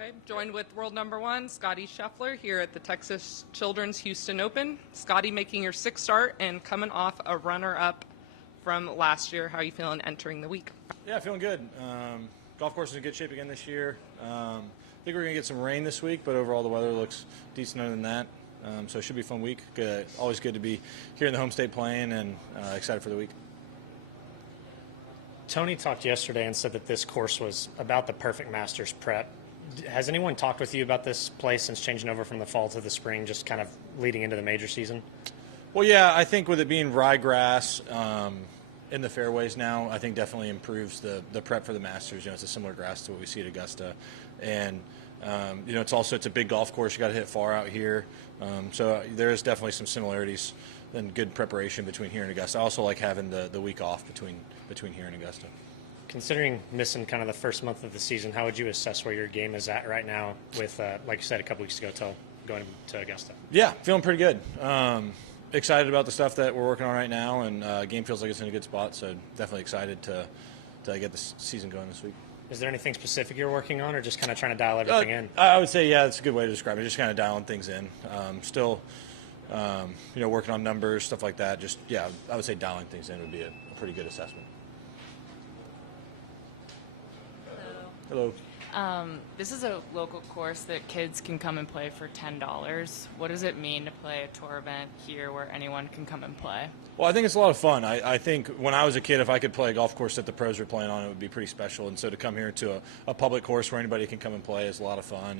Okay, joined with world number one, Scottie Scheffler, here at the Texas Children's Houston Open. Scottie making your sixth start and coming off a runner-up from last year. How are you feeling entering the week? Yeah, feeling good. Golf course is in good shape again this year. I think we're going to get some rain this week, but overall the weather looks decent other than that. So it should be a fun week. Good, always good to be here in the home state playing, and excited for the week. Tony talked yesterday and said that this course was about the perfect Masters prep. Has anyone talked with you about this place since changing over from the fall to the spring, just kind of leading into the major season? Well, yeah, I think with it being ryegrass in the fairways now, I think definitely improves the prep for the Masters. You know, it's a similar grass to what we see at Augusta, and you know, it's a big golf course. You got to hit far out here, so there is definitely some similarities and good preparation between here and Augusta. I also like having the week off between here and Augusta. Considering missing kind of the first month of the season, how would you assess where your game is at right now with, like you said a couple weeks ago, till going to Augusta? Yeah, feeling pretty good. Excited about the stuff that we're working on right now, and game feels like it's in a good spot, so definitely excited to get the season going this week. Is there anything specific you're working on, or just kind of trying to dial everything in? I would say, yeah, that's a good way to describe it. Just kind of dialing things in. Still, you know, working on numbers, stuff like that. Just, yeah, I would say dialing things in would be a pretty good assessment. Hello. This is a local course that kids can come and play for $10. What does it mean to play a tour event here where anyone can come and play? Well, I think it's a lot of fun. I think when I was a kid, if I could play a golf course that the pros were playing on, it would be pretty special. And so to come here to a public course where anybody can come and play is a lot of fun.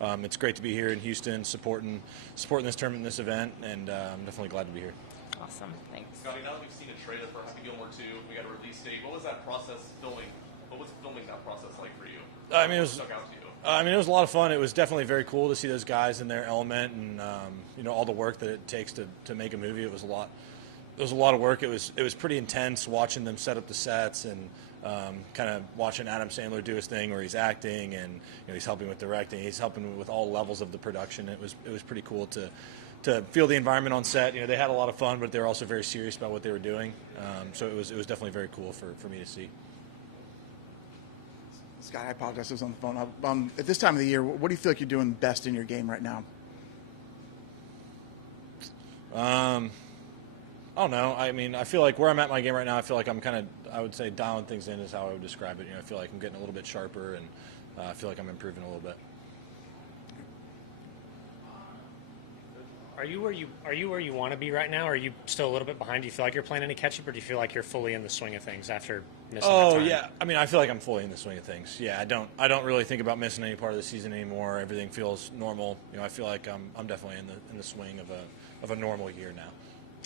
And it's great to be here in Houston supporting this tournament, this event, and I'm definitely glad to be here. Awesome. Thanks. Scottie, now that we've seen a trailer for Happy Gilmore 2, we got a release date. What was that process filming? What was filming that process like for you? I mean, it was. Stuck out to you? It was a lot of fun. It was definitely very cool to see those guys in their element, and you know, all the work that it takes to make a movie. It was a lot. It was a lot of work. It was pretty intense watching them set up the sets and kind of watching Adam Sandler do his thing where he's acting and, you know, he's helping with directing. He's helping with all levels of the production. It was pretty cool to feel the environment on set. You know, they had a lot of fun, but they were also very serious about what they were doing. So it was definitely very cool for me to see. Scott, I apologize, I was on the phone. At this time of the year, what do you feel like you're doing best in your game right now? I don't know. I mean, I feel like where I'm at in my game right now, I feel like I'm I would say dialing things in is how I would describe it. You know, I feel like I'm getting a little bit sharper, and I feel like I'm improving a little bit. Are you where you want to be right now? Or are you still a little bit behind? Do you feel like you're playing any catch up, or do you feel like you're fully in the swing of things after missing that time? Yeah. I mean, I feel like I'm fully in the swing of things. Yeah, I don't really think about missing any part of the season anymore. Everything feels normal. You know, I feel like I'm definitely in the swing of a normal year now.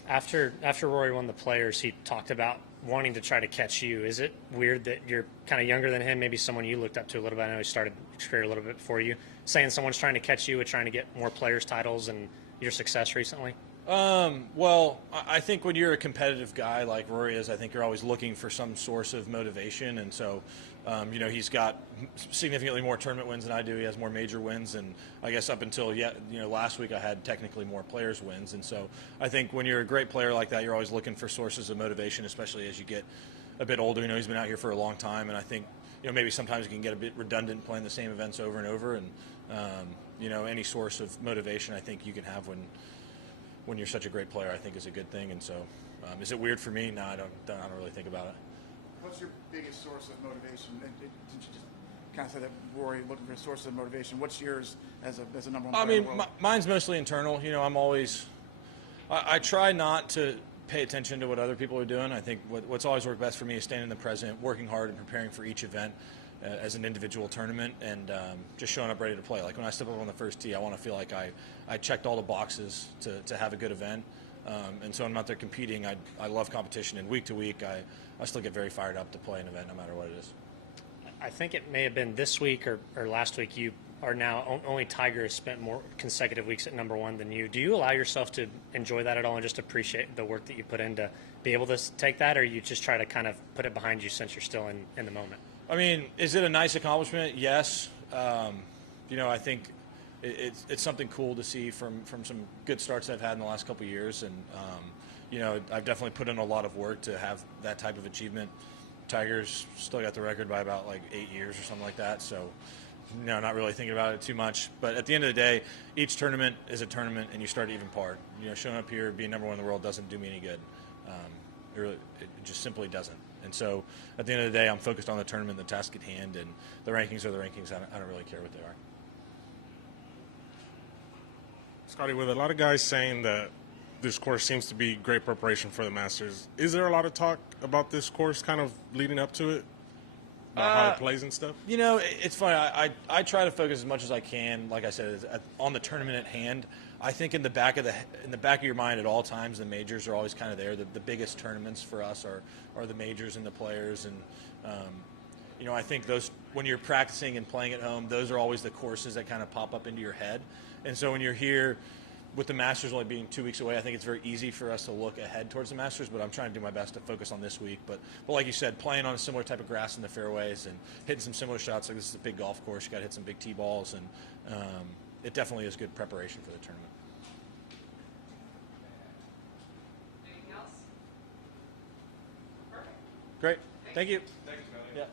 After Rory won the Players, he talked about wanting to try to catch you. Is it weird that you're kind of younger than him, maybe someone you looked up to a little bit? I know he started his career a little bit before you. Saying someone's trying to catch you, trying to get more Players titles and your success recently? Well, I think when you're a competitive guy like Rory is, I think you're always looking for some source of motivation. And so, you know, he's got significantly more tournament wins than I do. He has more major wins. And I guess up until, last week I had technically more Players wins. And so I think when you're a great player like that, you're always looking for sources of motivation, especially as you get a bit older. You know, he's been out here for a long time. And I think, you know, maybe sometimes you can get a bit redundant playing the same events over and over. And, you know, any source of motivation I think you can have when you're such a great player, I think is a good thing. And so, is it weird for me? No, I don't really think about it. What's your biggest source of motivation? Did you just kind of say that Rory looking for a source of motivation? What's yours as a number one player? I mean, mine's mostly internal. You know, I try not to pay attention to what other people are doing. I think what's always worked best for me is staying in the present, working hard and preparing for each event as an individual tournament, and just showing up ready to play. Like when I step up on the first tee, I want to feel like I checked all the boxes to have a good event. And so when I'm out there competing, I love competition, and week to week I still get very fired up to play an event no matter what it is. I think it may have been this week or last week, you are now, only Tiger has spent more consecutive weeks at number one than you. Do you allow yourself to enjoy that at all and just appreciate the work that you put in to be able to take that, or you just try to kind of put it behind you since you're still in the moment? I mean, is it a nice accomplishment? Yes. You know, I think it's something cool to see from some good starts I've had in the last couple of years. And, you know, I've definitely put in a lot of work to have that type of achievement. Tiger's still got the record by about like 8 years or something like that. So, not really thinking about it too much. But at the end of the day, each tournament is a tournament, and you start even par. Showing up here, being number one in the world doesn't do me any good. It just simply doesn't. And so at the end of the day, I'm focused on the tournament, the task at hand, and the rankings are the rankings. I don't really care what they are. Scottie, with a lot of guys saying that this course seems to be great preparation for the Masters, is there a lot of talk about this course kind of leading up to it? About how it plays and stuff? It's funny. I try to focus as much as I can, like I said, on the tournament at hand. I think in the back of your mind at all times, the majors are always kind of there. The biggest tournaments for us are the majors and the Players, and I think those, when you're practicing and playing at home, those are always the courses that kind of pop up into your head. And so when you're here, with the Masters only being 2 weeks away, I think it's very easy for us to look ahead towards the Masters, but I'm trying to do my best to focus on this week. But like you said, playing on a similar type of grass in the fairways and hitting some similar shots. Like, this is a big golf course. You got to hit some big tee balls, and it definitely is good preparation for the tournament. Anything else? Perfect. Great. Thank you. Thank you, Scottie. Yeah.